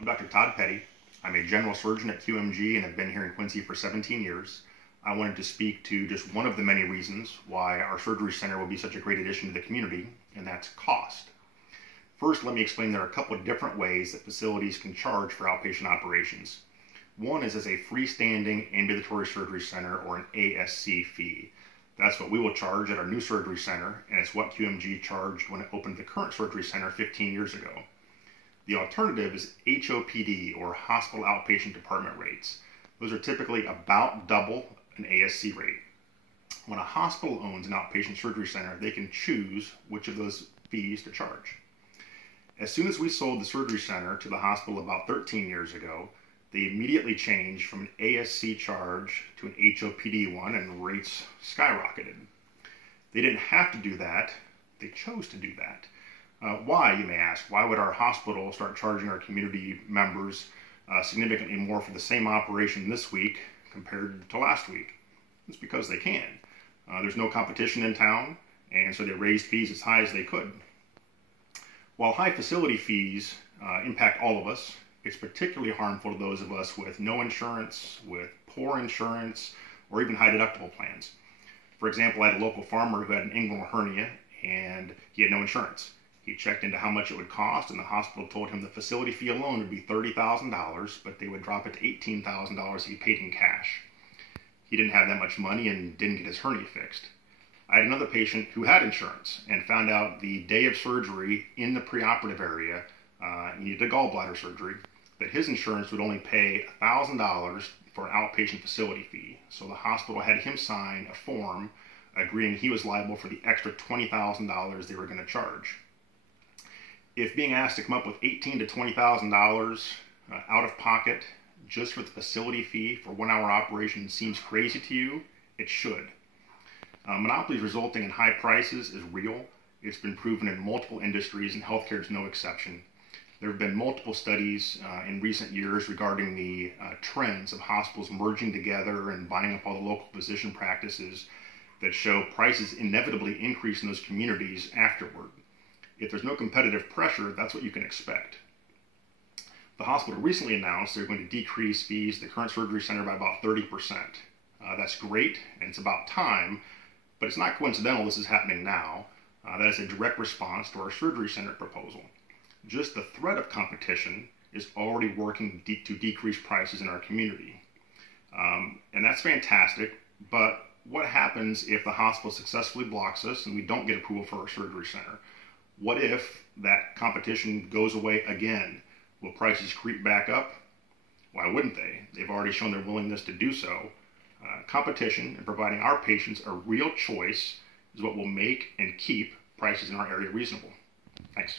I'm Dr. Todd Petty. I'm a general surgeon at QMG and have been here in Quincy for 17 years. I wanted to speak to just one of the many reasons why our surgery center will be such a great addition to the community, and that's cost. First, let me explain there are a couple of different ways that facilities can charge for outpatient operations. One is as a freestanding ambulatory surgery center, or an ASC fee. That's what we will charge at our new surgery center, and it's what QMG charged when it opened the current surgery center 15 years ago. The alternative is HOPD, or hospital outpatient department rates. Those are typically about double an ASC rate. When a hospital owns an outpatient surgery center, they can choose which of those fees to charge. As soon as we sold the surgery center to the hospital about 13 years ago, they immediately changed from an ASC charge to an HOPD one, and rates skyrocketed. They didn't have to do that, they chose to do that. Why, you may ask? Why would our hospital start charging our community members significantly more for the same operation this week compared to last week? It's because they can. There's no competition in town, and so they raised fees as high as they could. While high facility fees impact all of us, it's particularly harmful to those of us with no insurance, with poor insurance, or even high deductible plans. For example, I had a local farmer who had an inguinal hernia and he had no insurance. He checked into how much it would cost, and the hospital told him the facility fee alone would be $30,000, but they would drop it to $18,000 if he paid in cash. He didn't have that much money and didn't get his hernia fixed. I had another patient who had insurance and found out the day of surgery in the preoperative area, he needed a gallbladder surgery, that his insurance would only pay $1,000 for an outpatient facility fee. So the hospital had him sign a form agreeing he was liable for the extra $20,000 they were going to charge. If being asked to come up with $18,000 to $20,000 out of pocket just for the facility fee for 1 hour operation seems crazy to you, it should. Monopolies resulting in high prices is real. It's been proven in multiple industries, and healthcare is no exception. There have been multiple studies in recent years regarding the trends of hospitals merging together and buying up all the local physician practices that show prices inevitably increase in those communities afterward. If there's no competitive pressure, that's what you can expect. The hospital recently announced they're going to decrease fees at the current surgery center by about 30%. That's great, and it's about time, but it's not coincidental this is happening now. That is a direct response to our surgery center proposal. Just the threat of competition is already working to decrease prices in our community. And that's fantastic, but what happens if the hospital successfully blocks us and we don't get approval for our surgery center? What if that competition goes away again? Will prices creep back up? Why wouldn't they? They've already shown their willingness to do so. Competition and providing our patients a real choice is what will make and keep prices in our area reasonable. Thanks.